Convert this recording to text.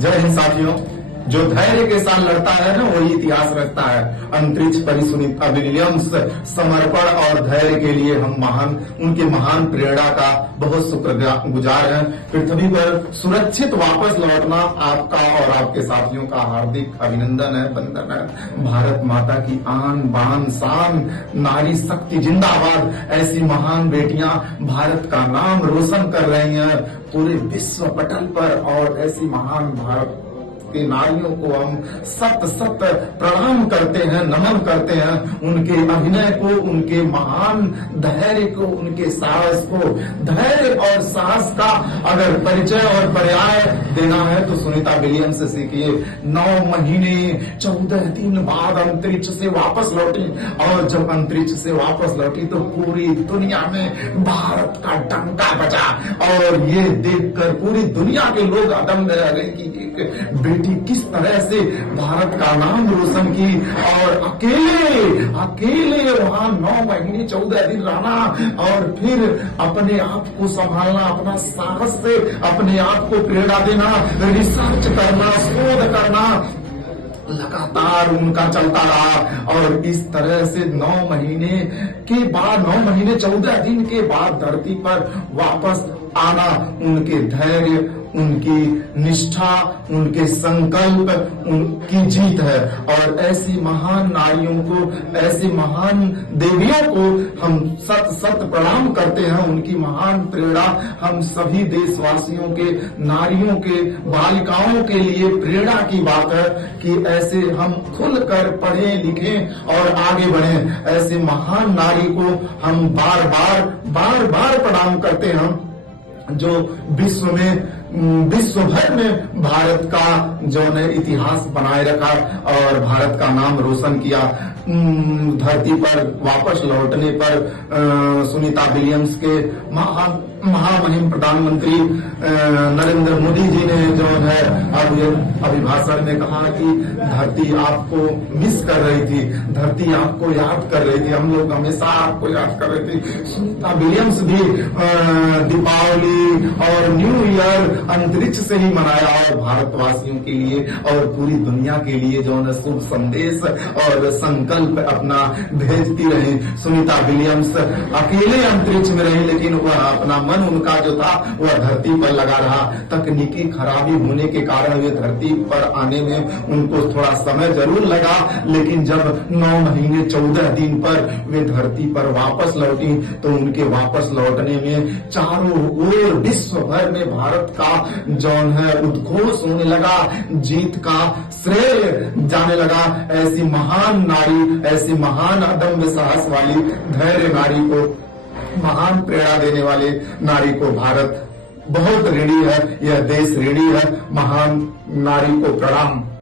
जय हिंद साथियों। जो धैर्य के साथ लड़ता है ना वही इतिहास रचता है। अंतरिक्ष परी सुनीता विलियम्स समर्पण और धैर्य के लिए हम उनके महान प्रेरणा का बहुत शुक्रगुजार हैं। पृथ्वी पर सुरक्षित वापस लौटना आपका और आपके साथियों का हार्दिक अभिनंदन है, वंदन है। भारत माता की आन बान शान, नारी शक्ति जिंदाबाद। ऐसी महान बेटियां भारत का नाम रोशन कर रही हैं पूरे विश्व पटल पर, और ऐसी महान भारत के नारियों को हम सत सत प्रणाम करते हैं, नमन करते हैं। उनके अभिनय को, उनके महान धैर्य को, उनके साहस को। धैर्य और साहस का अगर परिचय और पर्याय देना है तो सुनीता विलियम्स से सीखिए। 9 महीने 14 दिन बाद अंतरिक्ष से वापस लौटी, और जब अंतरिक्ष से वापस लौटी तो पूरी दुनिया में भारत का डंका बजा, और ये देखकर पूरी दुनिया के लोग अदम्य रह गए कि एक बेटी किस तरह से भारत का नाम रोशन की, और अकेले वहां 9 महीने 14 दिन रहना, और फिर अपने आप को संभालना, अपना साहस से अपने आप को प्रेरणा देना, रिसर्च करना, शोध करना लगातार उनका चलता रहा। और इस तरह से 9 महीने के बाद, 9 महीने 14 दिन के बाद धरती पर वापस आना उनके धैर्य, उनकी निष्ठा, उनके संकल्प, उनकी जीत है। और ऐसी महान नारियों को, ऐसी महान देवियों को हम सत सत प्रणाम करते हैं। उनकी महान प्रेरणा हम सभी देशवासियों के, नारियों के, बालिकाओं के लिए प्रेरणा की बात है कि ऐसे हम खुलकर पढ़ें, लिखें और आगे बढ़ें। ऐसे महान नारी को हम बार बार प्रणाम करते हैं, जो विश्व भर में भारत का जो ने इतिहास बनाए रखा और भारत का नाम रोशन किया। धरती पर वापस लौटने पर सुनीता विलियम्स के महामहिम प्रधानमंत्री नरेंद्र मोदी जी ने जो है अभिभाषण में कहा कि धरती आपको मिस कर रही थी, धरती आपको याद कर रही थी, हम लोग हमेशा आपको याद कर रहे थे। सुनीता विलियम्स भी दीपावली और न्यू ईयर अंतरिक्ष से ही मनाया, और भारतवासियों के लिए और पूरी दुनिया के लिए जो है शुभ संदेश और संकल्प अपना भेजती रही। सुनीता विलियम्स अकेले अंतरिक्ष में रही, लेकिन वह अपना मन उनका जो था वह धरती पर लगा रहा। तकनीकी खराबी होने के कारण वे धरती पर आने में उनको थोड़ा समय जरूर लगा, लेकिन जब 9 महीने 14 दिन पर वे धरती पर वापस लौटी तो उनके वापस लौटने में चारों ओर विश्व भर में भारत का जौन है उद्घोष होने लगा, जीत का श्रेय जाने लगा। ऐसी महान नारी, ऐसी महान अदम्य साहस वाली धैर्य नारी को, महान प्रेरणा देने वाले नारी को भारत बहुत ऋणी है, यह देश ऋणी है। महान नारी को प्रणाम।